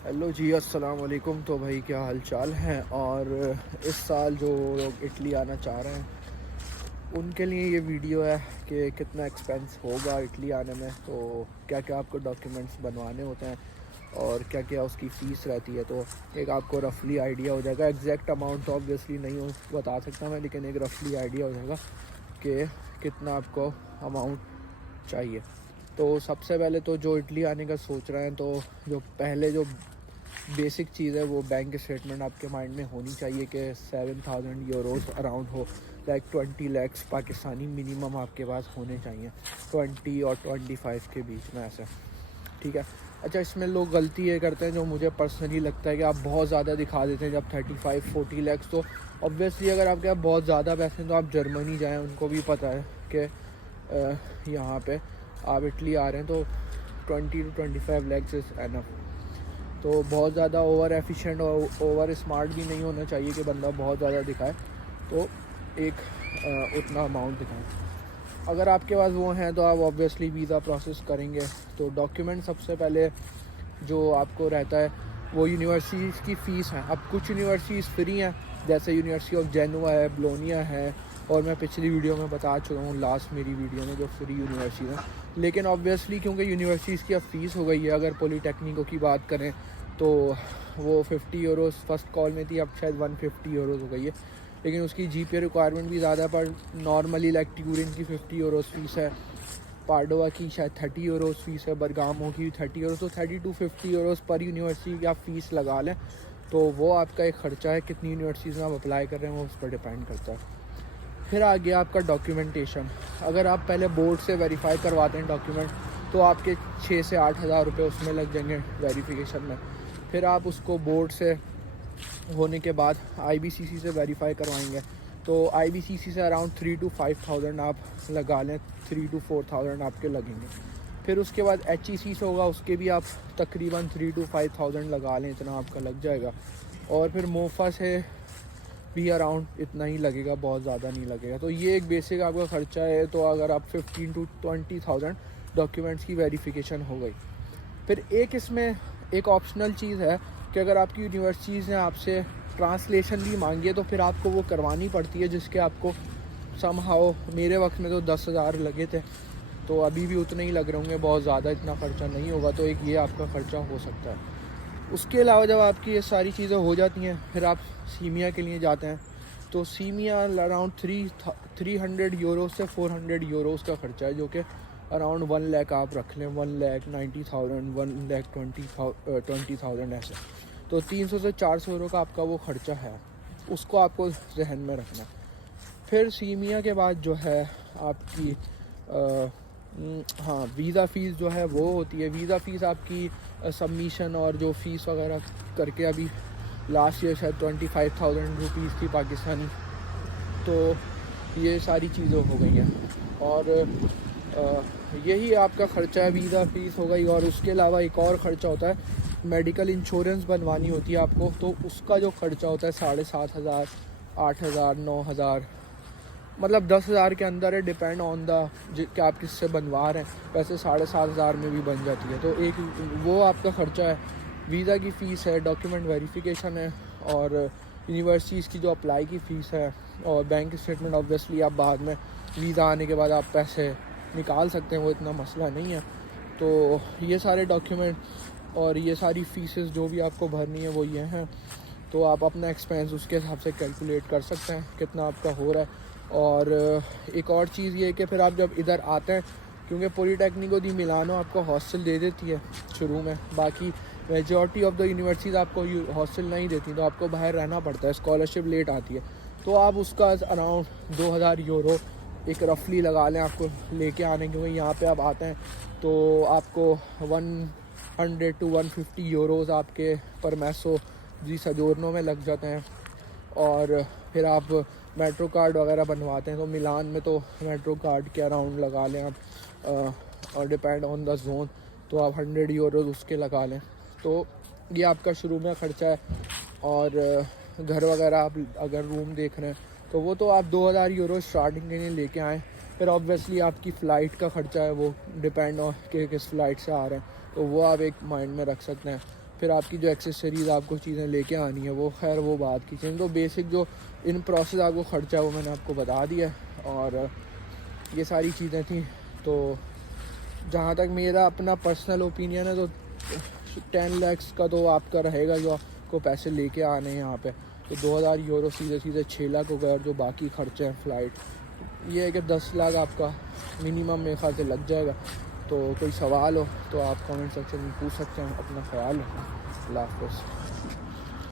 Hello जी, अस्सलाम वालेकुम। तो भाई क्या हाल चाल हैं। और इस साल जो लोग इटली आना चाह रहे हैं उनके लिए ये वीडियो है कि कितना एक्सपेंस होगा इटली आने में, तो क्या क्या आपको डॉक्यूमेंट्स बनवाने होते हैं और क्या क्या उसकी फ़ीस रहती है। तो एक आपको रफली आइडिया हो जाएगा। एग्जैक्ट अमाउंट तो ऑब्वियसली नहीं बता सकता मैं, लेकिन एक रफली आइडिया हो जाएगा कि कितना आपको अमाउंट चाहिए। तो सबसे पहले तो जो इटली आने का सोच रहे हैं, तो जो पहले जो बेसिक चीज़ है वो बैंक स्टेटमेंट आपके माइंड में होनी चाहिए कि 7,000 यूरोस अराउंड हो। लाइक 20 लाख पाकिस्तानी मिनिमम आपके पास होने चाहिए, 20 और 25 के बीच में ऐसे। ठीक है। अच्छा, इसमें लोग गलती ये करते हैं जो मुझे पर्सनली लगता है कि आप बहुत ज़्यादा दिखा देते हैं। जब 35-40 लैक्स, तो ऑब्वियसली अगर आपके पास बहुत ज़्यादा पैसे हैं तो आप जर्मनी जाएँ। उनको भी पता है कि यहाँ पे आप इटली आ रहे हैं तो 20 to 25 लैक्स इज़ एनफ। तो बहुत ज़्यादा ओवर एफिशिएंट और ओवर स्मार्ट भी नहीं होना चाहिए कि बंदा बहुत ज़्यादा दिखाए, तो एक उतना अमाउंट दिखाएं। अगर आपके पास वो हैं तो आप ऑब्वियसली वीज़ा प्रोसेस करेंगे। तो डॉक्यूमेंट सबसे पहले जो आपको रहता है वो यूनिवर्सिटीज़ की फ़ीस है। अब कुछ यूनिवर्सिटीज़ फ्री हैं, जैसे यूनिवर्सिटी ऑफ जेनुआ है, ब्लोनिया है, और मैं पिछली वीडियो में बता चुका हूँ, लास्ट मेरी वीडियो में, जो फ्री यूनिवर्सिटी है। लेकिन ऑब्वियसली क्योंकि यूनिवर्सिटीज़ की अब फ़ीस हो गई है, अगर पॉलीटेक्निको की बात करें तो वो 50 यूरोस फर्स्ट कॉल में थी, अब शायद 150 यूरोस हो गई है। लेकिन उसकी जीपीए रिक्वायरमेंट भी ज़्यादा है, पर नॉर्मली लाइक ट्यूरिन की 50 यूरोस फ़ीस है, पार्डोवा की शायद 30 यूरोस फ़ीस है, बरगामो की 30 यूरोस। तो 30 to 50 यूरोस पर यूनिवर्सिटी की आप फ़ीस लगा लें, तो वो आपका एक ख़र्चा है। कितनी यूनिवर्सिटीज़ में आप अप्लाई कर रहे हैं वो उस पर डिपेंड करता है। फिर आ गया आपका डॉक्यूमेंटेशन। अगर आप पहले बोर्ड से वेरीफाई करवाते हैं डॉक्यूमेंट, तो आपके 6 से 8 हज़ार रुपये उसमें लग जाएंगे वेरिफिकेशन में। फिर आप उसको बोर्ड से होने के बाद आईबीसीसी से वेरीफाई करवाएंगे, तो आईबीसीसी से अराउंड 3 to 5 थाउजेंड आप लगा लें, 3 to 4 थाउजेंड आपके लगेंगे। फिर उसके बाद एचईसी से होगा, उसके भी आप तकरीबन 3 to 5 थाउजेंड लगा लें, इतना आपका लग जाएगा। और फिर मोफा से भी अराउंड इतना ही लगेगा, बहुत ज़्यादा नहीं लगेगा। तो ये एक बेसिक आपका ख़र्चा है। तो अगर आप 15 to 20 थाउजेंड डॉक्यूमेंट्स की वेरिफिकेशन हो गई। फिर एक इसमें एक ऑप्शनल चीज़ है कि अगर आपकी यूनिवर्सिटीज़ ने आपसे ट्रांसलेशन भी मांगी है तो फिर आपको वो करवानी पड़ती है, जिसके आपको समहाउ मेरे वक्त में तो 10,000 लगे थे, तो अभी भी उतने ही लग रहे होंगे, बहुत ज़्यादा इतना ख़र्चा नहीं होगा। तो एक ये आपका ख़र्चा हो सकता है। उसके अलावा जब आपकी ये सारी चीज़ें हो जाती हैं, फिर आप सीमिया के लिए जाते हैं। तो सीमिया अराउंड 300 यूरो से 400 यूरोस का ख़र्चा है, जो कि अराउंड 1 लाख आप रख लें, 1,90,000, 1,20,000 ऐसे। तो 300 से 400 यूरो का आपका वो ख़र्चा है, उसको आपको जहन में रखना है। फिर सीमिया के बाद जो है आपकी हाँ, वीज़ा फ़ीस जो है वो होती है। वीज़ा फ़ीस आपकी सबमिशन और जो फ़ीस वगैरह करके अभी लास्ट ईयर शायद 25,000 रुपीज़ थी पाकिस्तानी। तो ये सारी चीज़ें हो गई हैं। और यही आपका ख़र्चा है, वीज़ा फ़ीस हो गई। और उसके अलावा एक और ख़र्चा होता है, मेडिकल इंश्योरेंस बनवानी होती है आपको, तो उसका जो ख़र्चा होता है 7,500, 8,000, 9,000, मतलब 10,000 के अंदर है, डिपेंड ऑन द कि आप किससे बनवा रहे हैं। वैसे 7,500 में भी बन जाती है। तो एक वो आपका ख़र्चा है। वीज़ा की फ़ीस है, डॉक्यूमेंट वेरिफिकेशन है, और यूनिवर्सिटीज़ की जो अप्लाई की फ़ीस है, और बैंक स्टेटमेंट ऑब्वियसली आप बाद में वीज़ा आने के बाद आप पैसे निकाल सकते हैं, वो इतना मसला नहीं है। तो ये सारे डॉक्यूमेंट और ये सारी फ़ीसेस जो भी आपको भरनी है वो ये हैं। तो आप अपना एक्सपेंस उसके हिसाब से कैलकुलेट कर सकते हैं कितना आपका हो रहा है। और एक और चीज़ ये है कि फिर आप जब इधर आते हैं, क्योंकि पॉलीटेक्निको दी मिलानो आपको हॉस्टल दे देती है शुरू में, बाकी मेजॉरिटी ऑफ द यूनिवर्सिटीज़ आपको हॉस्टल नहीं देती, तो आपको बाहर रहना पड़ता है, स्कॉलरशिप लेट आती है। तो आप उसका अराउंड 2,000 यूरो एक रफली लगा लें आपको लेके आने, क्योंकि यहाँ पे आप आते हैं तो आपको 100 to 150 यूरोज़ आपके पर मैसो जी सजोरनो में लग जाते हैं। और फिर आप मेट्रो कार्ड वगैरह बनवाते हैं, तो मिलान में तो मेट्रो कार्ड के अराउंड लगा लें आप, और डिपेंड ऑन द जोन, तो आप 100 यूरो उसके लगा लें। तो ये आपका शुरू में ख़र्चा है। और घर वगैरह आप अगर रूम देख रहे हैं तो वो तो आप 2,000 यूरो स्टार्टिंग के लिए लेके आएँ। फिर ऑब्वियसली आपकी फ़्लाइट का ख़र्चा है, वो डिपेंड ऑन कि किस फ़्लाइट से आ रहे हैं, तो वो आप एक माइंड में रख सकते हैं। फिर आपकी जो एक्सेसरीज़ आपको चीज़ें लेके आनी है वो खैर वो बात की चीज़ें। तो बेसिक जो इन प्रोसेस आपको ख़र्चा है वो मैंने आपको बता दिया है और ये सारी चीज़ें थी। तो जहाँ तक मेरा अपना पर्सनल ओपिनियन है तो 10 लाख का तो आपका रहेगा जो आपको पैसे लेके आने हैं यहाँ पे। तो 2000 यूरो सीधे सीधे 6 लाख हो गए और जो बाकी ख़र्चे हैं फ़्लाइट, ये है कि 10 लाख आपका मिनिमम मेरे ख्याल से लग जाएगा। तो कोई सवाल हो तो आप कमेंट सेक्शन में पूछ सकते हैं। अपना ख्याल रखें। अल्लाह हाफ़िज़।